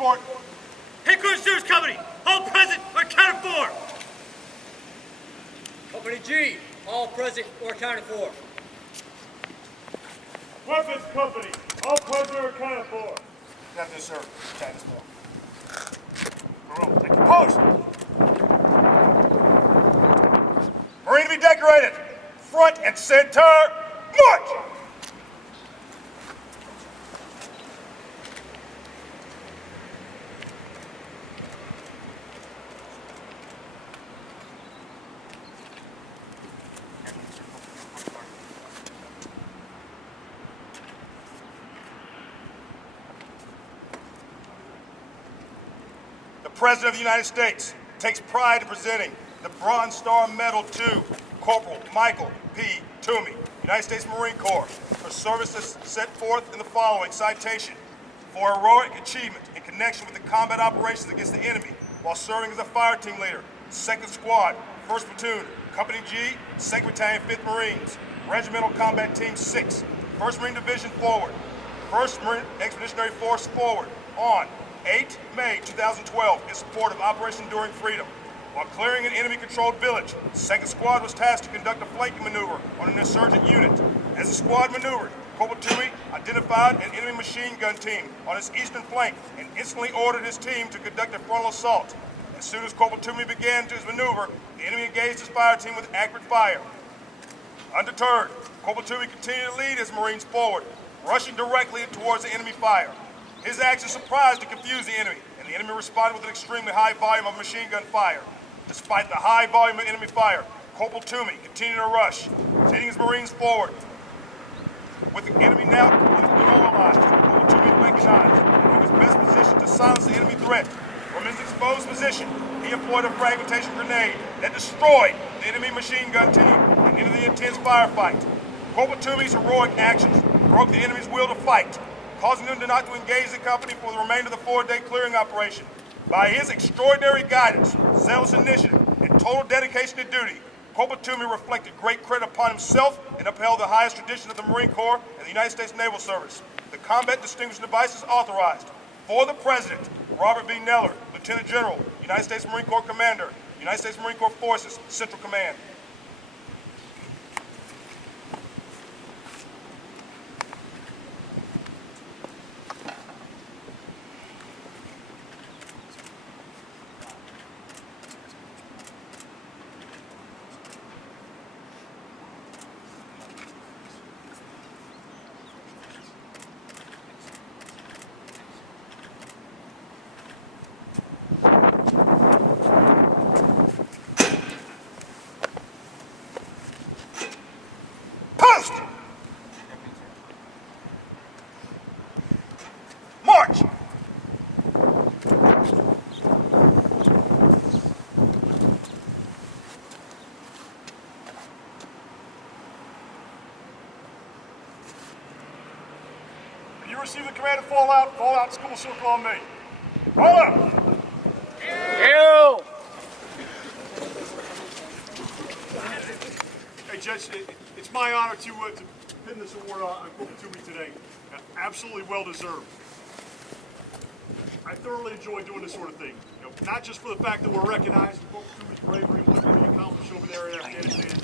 report. Headquarters News Company, all present or accounted for. Company G, all present or accounted for. Weapons Company, all present or accounted for. Got this, sir. Tag this more. Roll. Take your post. Marine to be decorated. Front and center. March! The President of the United States takes pride in presenting the Bronze Star Medal to Corporal Michael P. Toomey, United States Marine Corps, for services set forth in the following citation: for heroic achievement in connection with the combat operations against the enemy while serving as a fire team leader, 2nd Squad, 1st Platoon, Company G, 2nd Battalion, 5th Marines, Regimental Combat Team 6, 1st Marine Division forward, 1st Marine Expeditionary Force forward, on 8 May 2012 in support of Operation Enduring Freedom. While clearing an enemy-controlled village, 2nd Squad was tasked to conduct a flanking maneuver on an insurgent unit. As the squad maneuvered, Corporal Toomey identified an enemy machine gun team on its eastern flank and instantly ordered his team to conduct a frontal assault. As soon as Corporal Toomey began his maneuver, the enemy engaged his fire team with accurate fire. Undeterred, Corporal Toomey continued to lead his Marines forward, rushing directly towards the enemy fire. His actions surprised and confused the enemy, and the enemy responded with an extremely high volume of machine gun fire. Despite the high volume of enemy fire, Corporal Toomey continued to rush, leading his Marines forward. With the enemy now demoralized, Corporal Toomey recognized that he was best positioned to silence the enemy threat. From his exposed position, he employed a fragmentation grenade that destroyed the enemy machine gun team and ended the intense firefight. Corporal Toomey's heroic actions broke the enemy's will to fight, causing them not to engage the company for the remainder of the 4-day clearing operation. By his extraordinary guidance, zealous initiative, and total dedication to duty, Corporal Toomey reflected great credit upon himself and upheld the highest traditions of the Marine Corps and the United States Naval Service. The combat distinguishing device is authorized. For the President, Robert B. Neller, Lieutenant General, United States Marine Corps Commander, United States Marine Corps Forces, Central Command. Post! March! You receive the command to fall out. Fall out, school circle on me. Fall out! You! Hey, Judge, it's my honor to pin this award on Corporal Toomey today. Absolutely well deserved. I thoroughly enjoy doing this sort of thing. You know, not just for the fact that we're recognizing Corporal Toomey's bravery and what he accomplished over there in Afghanistan,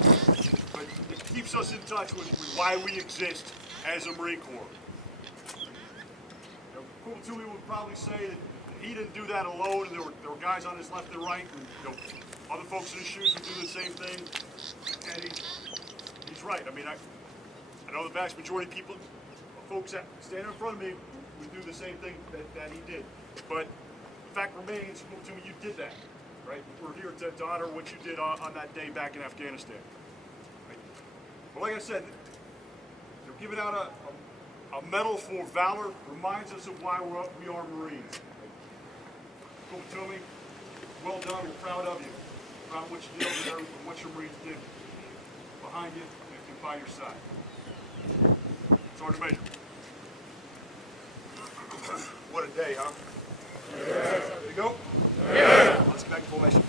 but it keeps us in touch with why we exist as a Marine Corps. You know, Corporal Toomey would probably say that he didn't do that alone, and there were guys on his left and right, and other folks in his shoes would do the same thing. And he's right. I mean, I know the vast majority of people, folks that stand in front of me, would do the same thing that he did. But the fact remains, to me, you did that, right? We're here to honor what you did on that day back in Afghanistan. Right? But like I said, giving out a medal for valor reminds us of why we are Marines. Corporal Toomey, well done. We're proud of you. Proud of what you did over there and what your Marines did behind you and by your side. Sergeant Major. What a day, huh? Yeah. There you go. Yeah. Let's get back to formation.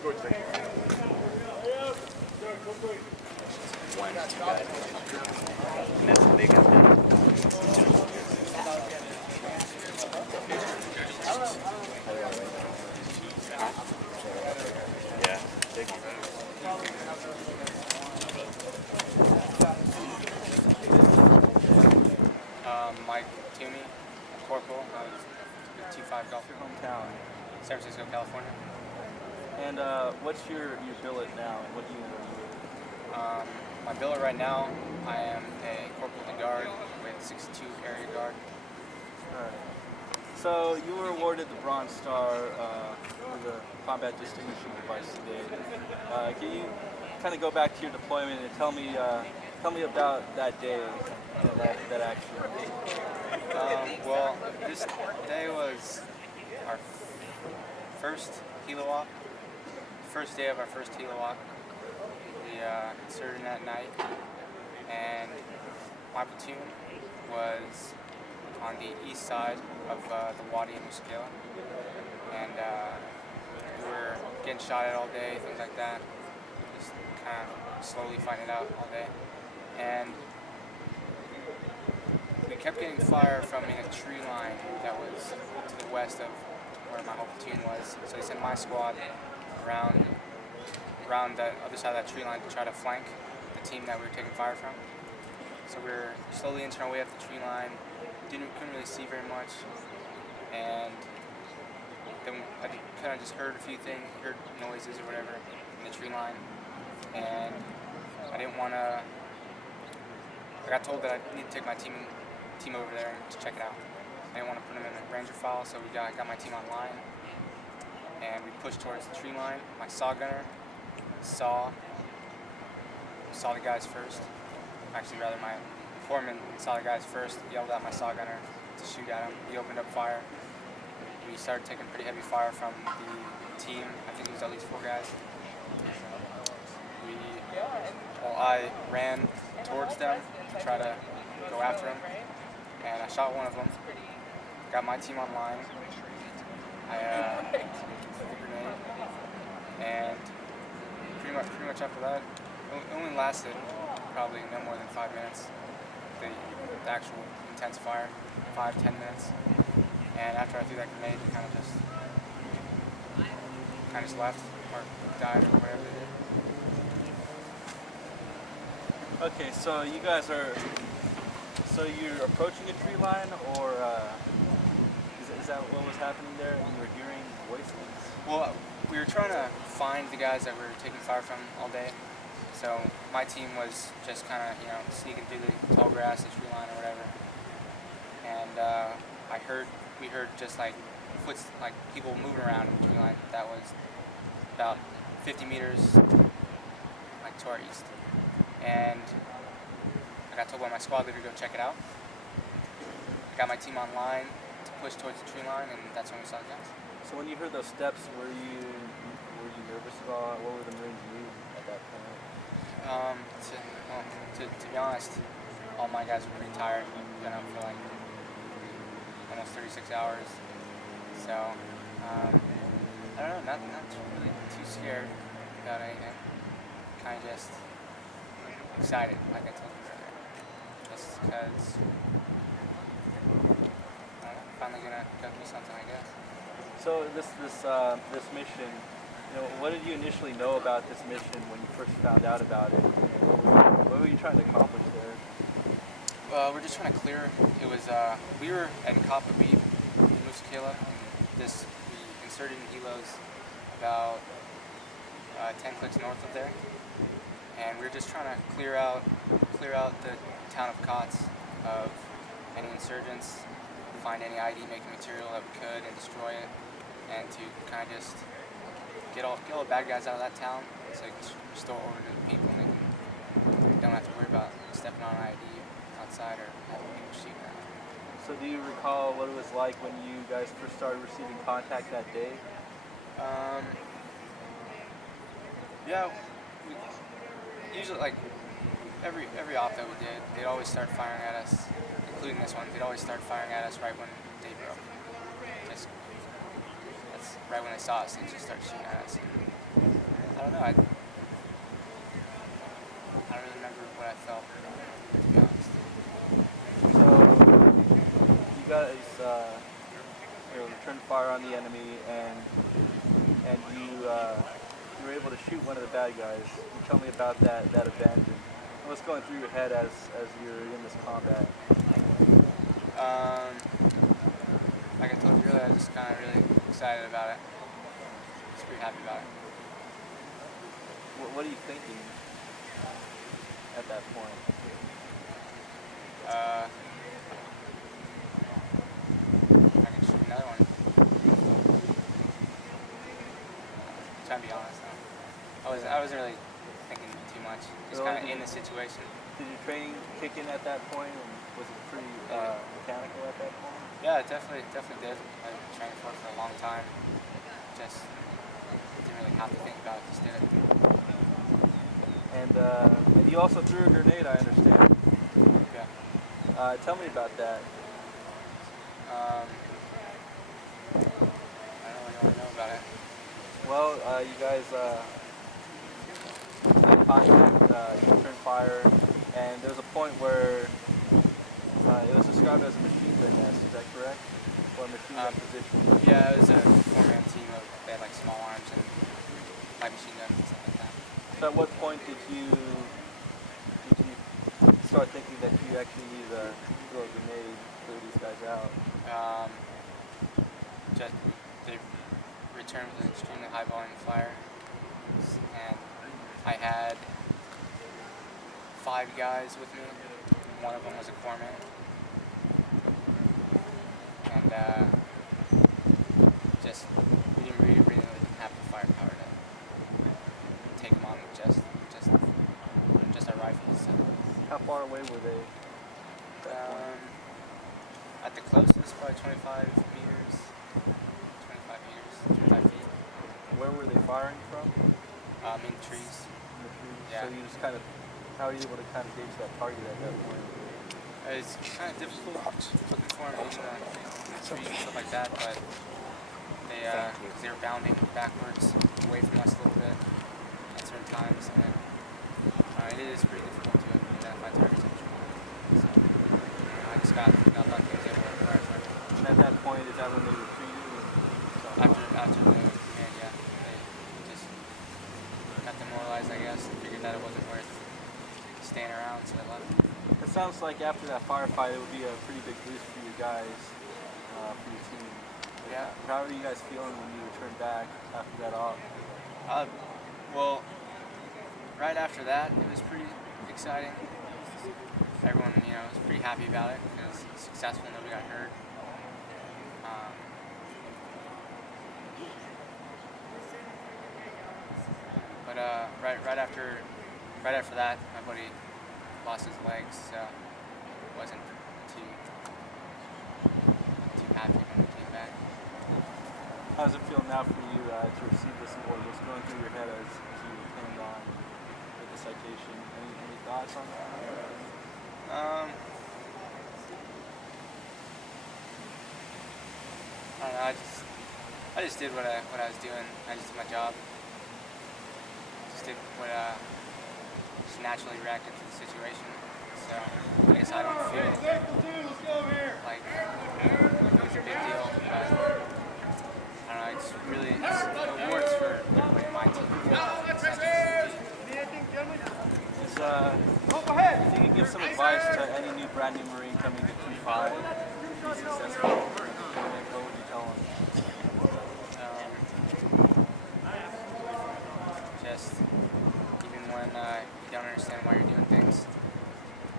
Go ahead, take it. Yeah, thank you. Mike Toomey, corporal. I was with T5 Golf. Your hometown. San Francisco, California. And what's your billet now? And what do you do? My billet right now, I am a corporal de guard with 62 area guard. All right. So you were awarded the Bronze Star for the Combat Distinguishing Device today. Can you kind of go back to your deployment and tell me about that day and that action? Well, this day was our first helo walk. First day of our first helo walk. We inserted that night, and my platoon was on the east side of the Wadi in Muskela, and we were getting shot at all day, things like that. Just kind of slowly fighting it out all day, and we kept getting fire from in a tree line that was to the west of where my whole platoon was. So they sent my squad around the other side of that tree line to try to flank the team that we were taking fire from. So we were slowly inching our way up the tree line. Couldn't really see very much, and then I kind of just heard a few things, heard noises or whatever in the tree line, and I didn't want to. I got told that I need to take my team over there to check it out. I didn't want to put them in a ranger file, so we got my team online, and we pushed towards the tree line. My saw gunner saw the guys first. Actually, rather, my foreman saw the guys first, yelled at my saw gunner to shoot at him. He opened up fire. We started taking pretty heavy fire from the team. I think it was at least 4 guys. I ran towards them to try to go after them, and I shot one of them. Got my team online. I threw the grenade, and pretty much after that, it only lasted probably no more than 5 minutes. The actual intense fire, 5-10 minutes, and after I threw that grenade, it kind of just left or died or whatever they did. Okay, so you guys are, you're approaching a tree line, or is that what was happening there? And you were hearing voices? Well, we were trying to find the guys that we were taking fire from all day. So my team was just kind of, sneaking through the tall grass, the tree line, or whatever. And we heard just like people moving around in the tree line. That was about 50 meters, like to our east. And I got told by my squad leader to go check it out. I got my team online to push towards the tree line, and that's when we saw the guys. So when you heard those steps, were you nervous at all? What were the Marines doing at that point? To be honest, all my guys were pretty tired. We've been up for like almost 36 hours. So, I don't know, not really too scared about anything. Kind of just excited, like I told you earlier. Just because I'm finally gonna go do something, I guess. So this mission, what did you initially know about this mission when you first found out about it? What were you trying to accomplish there? We're just trying to clear. It was we were in Kappa Beep in Muskela, and we inserted in helos about 10 clicks north of there, and we were just trying to clear out the town of Kotz of any insurgents, find any ID making material that we could, and destroy it, and to kind of just get all the bad guys out of that town, so they can restore order to the people, and they don't have to worry about stepping on an ID outside or having people shooting at them. So do you recall what it was like when you guys first started receiving contact that day? Yeah, we usually, like, every op that we did, they'd always start firing at us, including this one. They'd always start firing at us right when day broke. That's right when they saw us, they'd just start shooting at us. know. I don't really remember what I felt, to be honest. So you guys returned fire on the enemy, and you were able to shoot one of the bad guys. Can you tell me about that event and what's going through your head as you're in this combat? Like I told you earlier, I was just kind of really excited about it. Just pretty happy about it. What are you thinking at that point? I can shoot another one. Trying to be honest, though. I wasn't really thinking too much. Just kind of in the situation. Did your training kick in at that point, and was it pretty mechanical at that point? Yeah, it definitely did. I've been training for it for a long time. Just didn't really have to think about it. Just did it. And you also threw a grenade, I understand. Yeah. Tell me about that. I don't really know about it. Well, you guys made contact, you returned fire, and there was a point where it was described as a machine gun nest, is that correct? Or a machine gun position? Yeah, it was a four-man team. They had like small arms and light machine guns and stuff like that. So at what point did you start thinking that you actually needed to throw a grenade to clear these guys out? Just they returned with an extremely high volume fire, and I had 5 guys with me. One of them was a corpsman, and just we didn't really have the firepower to take them on with just our rifles. So. How far away were they? At the closest, probably 25 meters, 25 feet. Where were they firing from? In trees. In the trees? Yeah. So you just kind of, how are you able to kind of gauge that target at that point? It's kind of difficult looking for them in the trees and stuff like that, but they, cause they were bounding backwards away from us a little bit at certain times, and it is pretty difficult to identify targets in the trees. So, I just got lucky and was able to fire target. And at that point, is that when they retreated? After the command, yeah, they just got demoralized, I guess, and figured that it wasn't worth staying around, so they left. It sounds like after that firefight, it would be a pretty big boost for you guys, for your team. Yeah. How are you guys feeling when you return back after that off? Well, right after that, it was pretty exciting. Everyone, was pretty happy about it because it was successful. Nobody got hurt. But right after that, my buddy lost his legs, so wasn't too happy when we came back. How does it feel now for you to receive this award? What's going through your head as you came on with the citation? Any thoughts on that? I don't know. I just did what I was doing. I just did my job. Just did what just naturally reacted to the situation. So I guess I don't feel like it was a big deal. But I don't know. It's really awards for everybody in my team. It's not just If you could give some advice to any brand new Marine coming to Q5 to be successful, what would you tell them? Just even when you don't understand why you're doing things,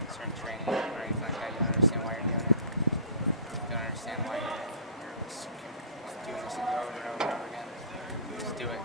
certain training or anything like that, you don't understand why you're doing it. You don't understand why you're just doing this over and over and over again. Just do it.